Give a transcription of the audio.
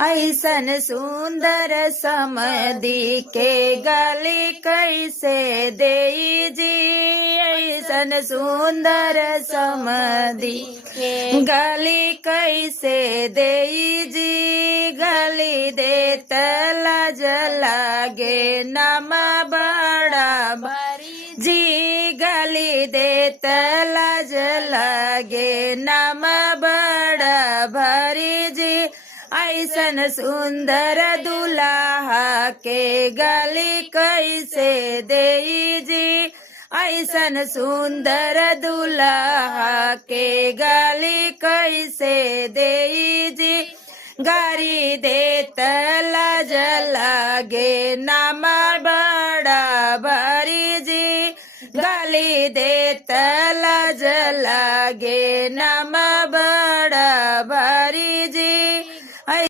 ऐसन सुंदर समधी के गली कैसे देई जी। ऐसन सुंदर समधी के गली कैसे देई जी। गली दे लाज लागे नाम बड़ा भारी जी। गली दे लाज लागे नाम बड़ा भारी जी। ऐसन सुंदर दुल्हा के गली कैसे देई जी। ऐसन सुंदर दुल्हा के गली कैसे देई जी। गारी देत लाज लागे नाम बड़ा भारी जी। गाली देत लाज लागे नाम